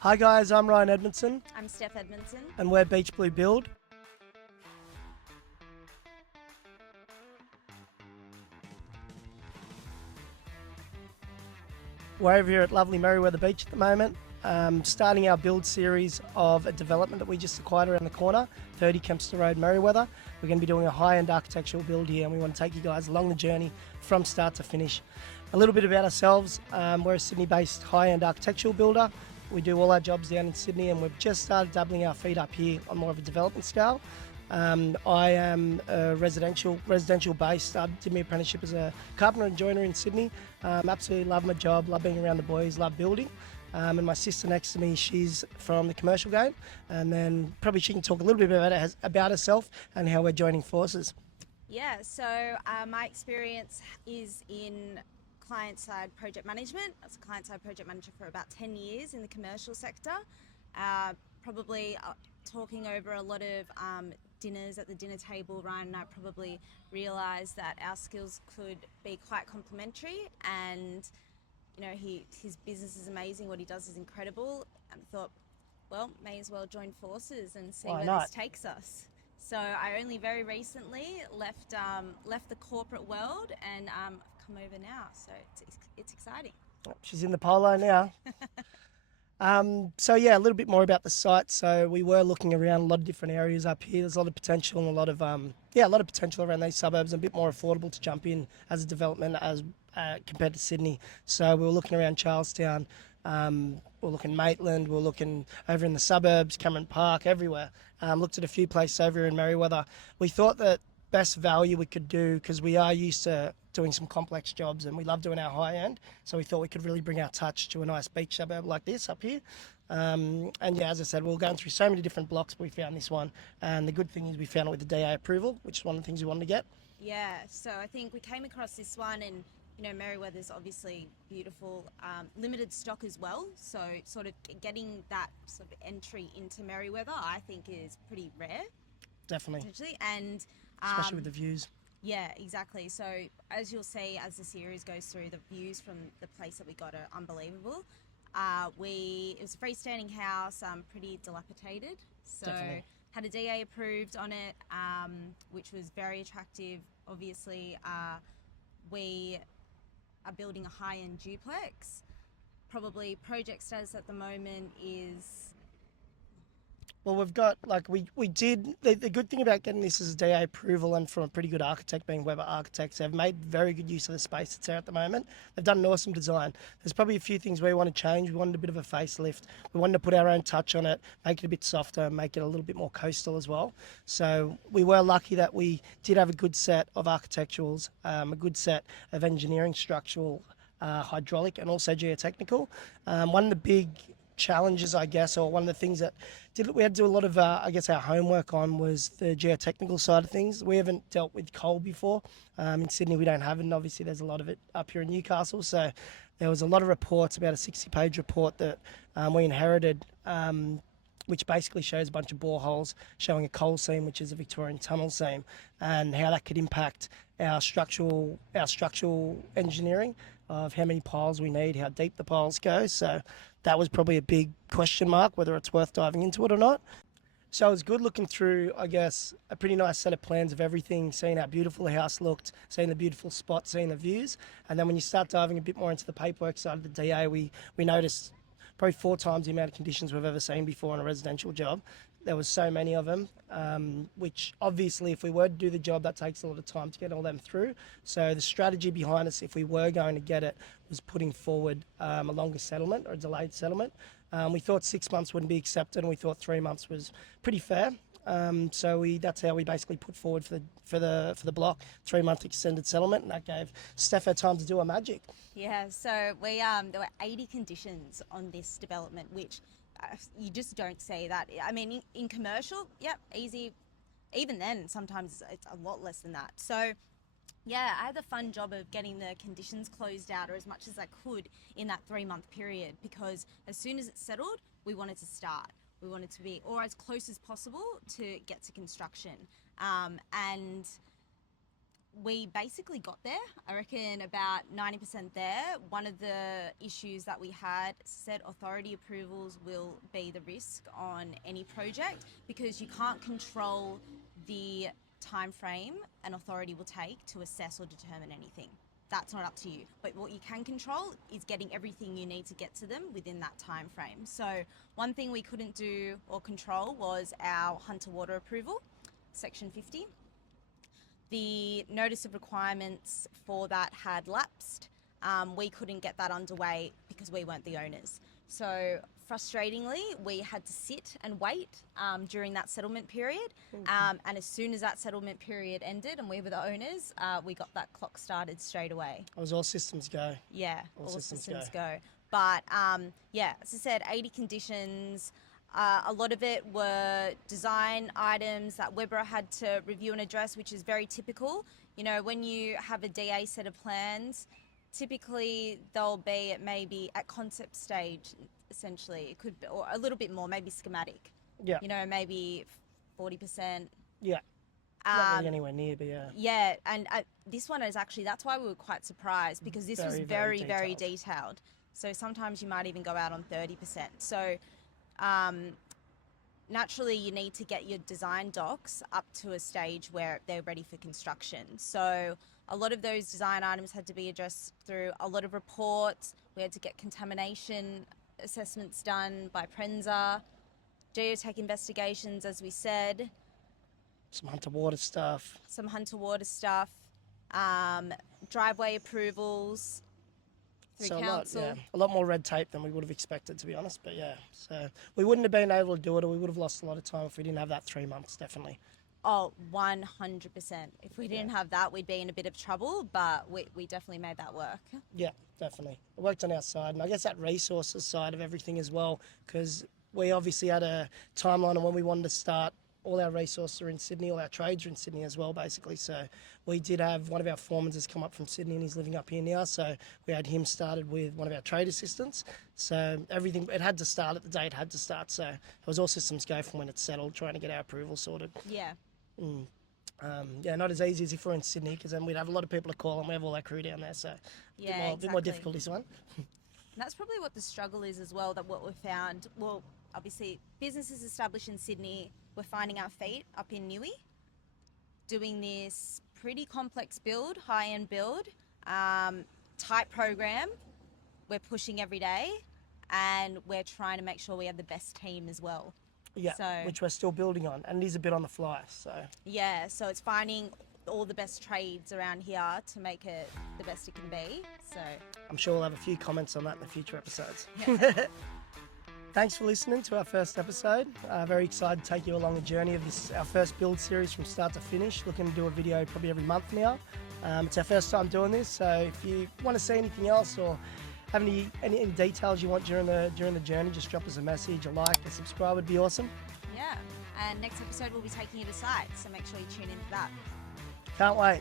Hi guys, I'm Ryan Edmondson I'm Steph Edmondson. and we're Beach Blue Build. We're over here at lovely Merewether Beach at the moment, starting our build series of a development that we just acquired around the corner, 30 Kempster Road, Merewether. We're going to be doing a high-end architectural build here and we want to take you guys along the journey from start to finish. A little bit about ourselves, we're a Sydney-based high-end architectural builder. We do all our jobs down in Sydney and we've just started dabbling our feet up here on more of a development scale. I am residential based. I did my apprenticeship as a carpenter and joiner in Sydney. Absolutely love my job, love being around the boys, love building. And my sister next to me, she's from the commercial game. And then probably she can talk a little bit about herself and how we're joining forces. Yeah, so my experience is in client-side project management. I was a client-side project manager for about 10 years in the commercial sector. Probably talking over a lot of dinners at the dinner table, Ryan and I probably realised that our skills could be quite complementary, and his business is amazing, what he does is incredible, and I thought, well, may as well join forces and see Why where not? this takes us. So I only very recently left the corporate world and I've come over now, so it's exciting. She's in the polo now. So yeah, a little bit more about the site. So we were looking around a lot of different areas up here. There's a lot of potential and a lot of potential around these suburbs, and a bit more affordable to jump in as a development as compared to Sydney. So we were looking around Charlestown. We're looking Maitland. We're looking over in the suburbs, Cameron Park, everywhere. Looked at a few places over here in Merewether. We thought that best value we could do, because we are used to doing some complex jobs and we love doing our high end, so we thought we could really bring our touch to a nice beach suburb like this up here. And yeah, as I said, we were going through so many different blocks, but we found this one, and the good thing is we found it with the DA approval, which is one of the things we wanted to get. Yeah, so I think we came across this one, and Merewether's obviously beautiful, limited stock as well, so sort of getting that sort of entry into Merewether I think is pretty rare Definitely, potentially. And especially with the views. yeah, exactly. So as you'll see as the series goes through, the views from the place that we got are unbelievable. It was a freestanding house, pretty dilapidated. So Definitely. had a DA approved on it, which was very attractive. Obviously, we are building a high-end duplex. Probably project status at the moment is Well, we've got, like, we did, the good thing about getting this is DA approval and from a pretty good architect, being Weber Architects. They've made very good use of the space that's there at the moment. They've done an awesome design. There's probably a few things we want to change. We wanted a bit of a facelift. We wanted to put our own touch on it, make it a bit softer, make it a little bit more coastal as well. So we were lucky that we did have a good set of architecturals, a good set of engineering, structural, hydraulic, and also geotechnical. One of the big challenges, I guess, or one of the things that we had to do a lot of, I guess, our homework on was the geotechnical side of things. We haven't dealt with coal before. In Sydney, we don't have it, and obviously there's a lot of it up here in Newcastle. So there was a lot of reports, about a 60-page report that we inherited, which basically shows a bunch of boreholes showing a coal seam, which is a Victorian tunnel seam, and how that could impact our structural engineering of how many piles we need, how deep the piles go. So that was probably a big question mark, whether it's worth diving into it or not. So it was good looking through, I guess, a pretty nice set of plans of everything, seeing how beautiful the house looked, seeing the beautiful spot, seeing the views. And then when you start diving a bit more into the paperwork side of the DA, we noticed probably 4 times the amount of conditions we've ever seen before on a residential job. There was so many of them, which obviously if we were to do the job, that takes a lot of time to get all them through. So the strategy behind us, if we were going to get it, was putting forward a longer settlement or a delayed settlement. We thought 6 months wouldn't be accepted, and we thought 3 months was pretty fair. So that's how we basically put forward for the block 3 month extended settlement, and that gave Steph her time to do her magic. Yeah, so we there were 80 conditions on this development, which you just don't see that. I mean, in commercial, yep, easy. Even then, sometimes it's a lot less than that. So yeah, I had the fun job of getting the conditions closed out, or as much as I could, in that 3 month period, because as soon as it settled, we wanted to start. We wanted to be, or as close as possible to get to construction. And we basically got there. I reckon about 90% there. One of the issues that we had said authority approvals will be the risk on any project because you can't control the time frame an authority will take to assess or determine anything. That's not up to you. But what you can control is getting everything you need to get to them within that time frame. So one thing we couldn't do or control was our hunter water approval, section 50. The notice of requirements for that had lapsed. We couldn't get that underway because we weren't the owners. So frustratingly, we had to sit and wait during that settlement period. And as soon as that settlement period ended and we were the owners, we got that clock started straight away. It was all systems go. Yeah, all systems go. But yeah, as I said, 80 conditions. A lot of it were design items that Weber had to review and address, which is very typical. You know, when you have a DA set of plans, typically they'll be at maybe at concept stage, essentially. It could be, or a little bit more, maybe schematic. Yeah. You know, maybe 40%. Yeah. Not really anywhere near, but yeah. Yeah, and this one is actually, that's why we were quite surprised because this was very detailed. So sometimes you might even go out on 30%. So naturally you need to get your design docs up to a stage where they're ready for construction. So a lot of those design items had to be addressed through a lot of reports. We had to get contamination assessments done by Prensa, geotech investigations, as we said. Some hunter water stuff. Driveway approvals through council. A lot more red tape than we would have expected, to be honest. But yeah, so we wouldn't have been able to do it, or we would have lost a lot of time if we didn't have that 3 months, definitely. Oh, 100%. If we didn't have that, we'd be in a bit of trouble, but we definitely made that work. Yeah, definitely. It worked on our side, and I guess that resources side of everything as well, because we obviously had a timeline on when we wanted to start. All our resources are in Sydney, all our trades are in Sydney as well, basically. So we did have one of our foremen has come up from Sydney and he's living up here now. So we had him started with one of our trade assistants. So everything, it had to start at the day it had to start. So it was all systems go from when it settled, trying to get our approval sorted. Yeah. Yeah, not as easy as if we're in Sydney, because then we'd have a lot of people to call and we have all our crew down there. So yeah, a bit more difficult this one. That's probably what the struggle is as well, that what we've found. Well, obviously, businesses established in Sydney, we're finding our feet up in Newey, doing this pretty complex build, high-end build, tight program. We're pushing every day, and we're trying to make sure we have the best team as well. Yeah, which we're still building on, and it is a bit on the fly. So yeah, so it's finding all the best trades around here to make it the best it can be. So I'm sure we'll have a few comments on that in the future episodes. Yeah. Thanks for listening to our first episode. Very excited to take you along the journey of this, our first build series from start to finish. Looking to do a video probably every month now. It's our first time doing this, so if you want to see anything else or have any details you want during the journey, just drop us a message, a like, a subscribe would be awesome. Yeah, and next episode we'll be taking you to site, so make sure you tune in for that. Can't wait.